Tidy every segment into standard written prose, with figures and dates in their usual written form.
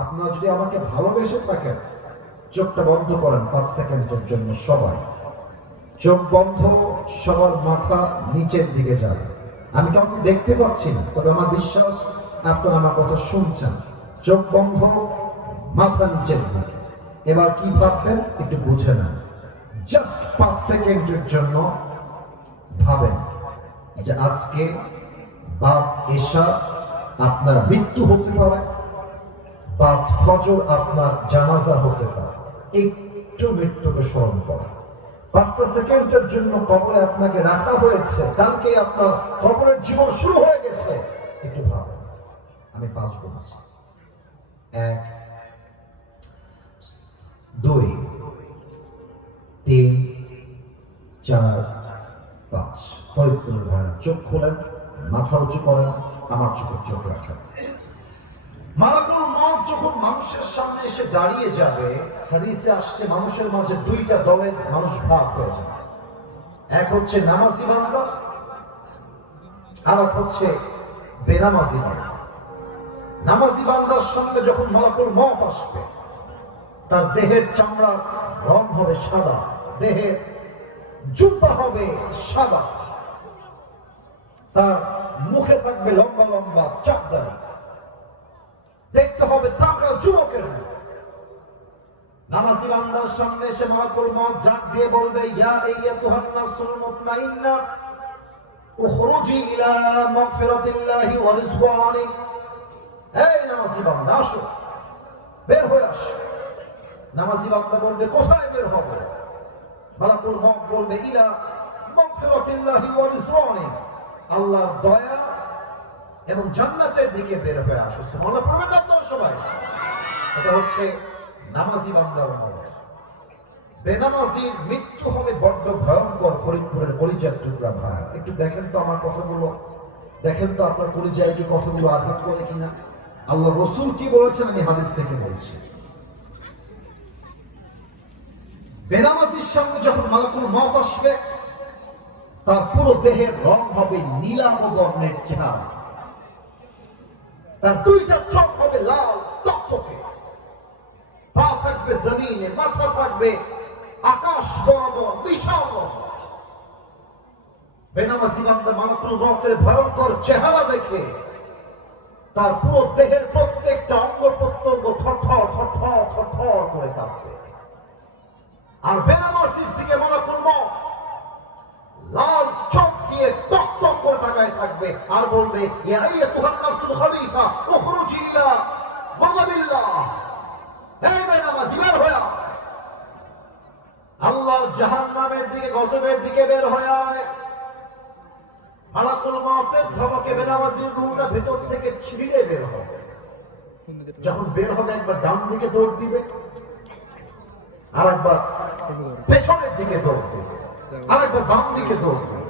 আপনারা যদি আমাকে ভালোবেসে থাকেন, চোখটা বন্ধ করেন 5 সেকেন্ডের জন্য। সবাই চোখ বন্ধ, সবার মাথা নিচের দিকে যাবে। আমি কাউকে দেখতে পাচ্ছি না, তবে আমার বিশ্বাস আপনারা আমার কথা শুনছেন। চোখ বন্ধ, মাথা নিচের দিকে। এবার কি ভাববেন একটু বুঝে নেন। জাস্ট 5 সেকেন্ডের জন্য ভাবেন যে আজকে বাদ এশা আপনার মৃত্যু হতে পারে, বাদ ফজর আপনার জানাজা হতে পারে। একটু মৃত্যুকে স্মরণ করেন। 5 সেকেন্ডের জন্য কবরে আপনাকে রাখা হয়েছে, কালকে আপনার কবরের জীবন শুরু হয়ে গেছে। একটু ভাবেন। আমি 5 বলছি। 1 2 3 4 5। ফরিদপুর ভাইরা চোখ খোলেন, মাথা উঁচু করেন, আমার চোখে চোখ রাখেন। মালাকুল মউত যখন মানুষের সামনে এসে দাঁড়িয়ে যাবে, হাদিসে আসছে মানুষের মাঝে 2টা দলের মানুষ ভাগ হয়ে যাবে। এক হচ্ছে নামাজি বান্দা, আর এক হচ্ছে বেনামাজি বান্দা। নামাজি বান্দার সঙ্গে যখন মালাকুল মউত আসবে, তার দেহের চামড়া রং হবে সাদা, দেহের জুব্বা হবে সাদা, তার মুখে থাকবে লম্বা লম্বা চাপদারি, দেখতে হবে তাগড়া যুবকের। নামাজি বান্দার সামনে এসে মালাকুল মউত ডাক দিয়ে বলবে, ইয়া আইয়াতুহান নাসুল মুতমাইন্না উখরুজি ইলা মাগফিরাতিল্লাহি ওয়া রিজওয়ানি। এই নামাজি বান্দা আসো, বের হয়ে আসো। নামাজি বান্দা বলবে, কোথায় বের হব? মালাকুল মউত বলবে, ইলা মাগফিরাতিল্লাহি ওয়া রিজওয়ানি, আল্লাহর দয়া এবং জান্নাতের দিকে বের হয়ে আসো। সুবহানাল্লাহ পড়বেন আপনারা সবাই। এটা হচ্ছে নামাজি বান্দার মত। বেনামাজির মৃত্যু হবে বড্ড ভয়ঙ্কর। ফরিদপুরের কলিজার টুকরা ভাই, একটু দেখেন তো আমার কথাগুলো, দেখেন তো আপনার কলিজায় কি কথাগুলো আঘাত করে কিনা। আল্লাহ রাসূল কি বলেছেন আমি হাদিস থেকে বলছি। বেনামাজির সামনে যখন মালাকুল মউত আসবে, তার পুরো দেহের রং হবে নীলাভ বর্ণের চেহারা, তার 2টা চোখ হবে লাল টকটকে, পা থাকবে জমিনে, মাথা থাকবে আকাশ বরাবর বিশাল। বেনামাজি বান্দা মালাকুল মউতের ভয়ঙ্কর চেহারা দেখে তার পুরো দেহের প্রত্যেকটা অঙ্গ প্রত্যঙ্গ থরথর থরথর থরথর করে কাঁপবে। আর বেনামাজির দিকে মালাকুল মউত লাল চোখ দিয়ে টক টক করে তাকায় থাকবে আর বলবে, ইয়া আইয়াতুহান নাফসুল খাবিথা উখরুজি ইলা গাযাবিল্লাহ। হে বেনামাজি, বের হয়ে আয়, আল্লাহর জাহান্নামের দিকে, গজবের দিকে বের হয়ে আয়। মালাকুল মউতের ধমকে বেনামাজির রূহটা ভেতর থেকে ছিঁড়ে বের হবে। যখন বের হবে একবার ডান দিকে দৌড় দিবে, আর একবার পেছনের দিকে দৌড় দিবে, আর একবার বাম দিকে দৌড় দিবে।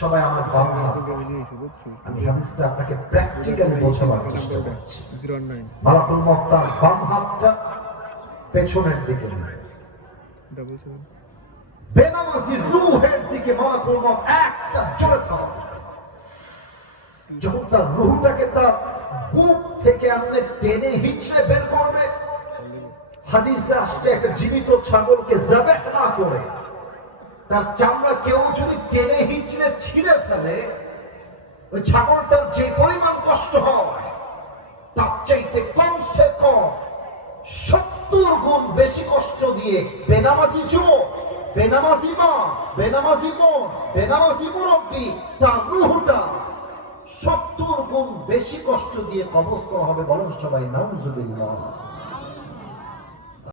সবাই আমার বাম হাত, আমি হাদিসটা আপনাকে প্র্যাকটিক্যালি বোঝাবার চেষ্টা করছি। মালাকুল মউত তার বাম হাতটা পেছনের দিকে নেবে, বেনামাজির রূহের দিকে মালাকুল মউত একটা জোরে থামবে। যখন তার রূহটাকে তার বুক থেকে আপনি টেনে হিঁচড়ে বের করবে, হাদিসে আসছে একটা জীবিত ছাগলকে যাবেহ না করে তার চামড়া কেউ যদি টেনে হিঁচড়ে ছিঁড়ে ফেলে, ওই ছাগলটার যে পরিমাণ কষ্ট হয় তার চাইতে কমসে কম 70 গুণ বেশি কষ্ট দিয়ে বেনামাজি যুবক, বেনামাজি মা, বেনামাজি বোন, বেনামাজি মুরব্বী তার রূহটা 70 গুণ বেশি কষ্ট দিয়ে কবজ করা হবে। বলেন সবাই নাউজুবিল্লাহ।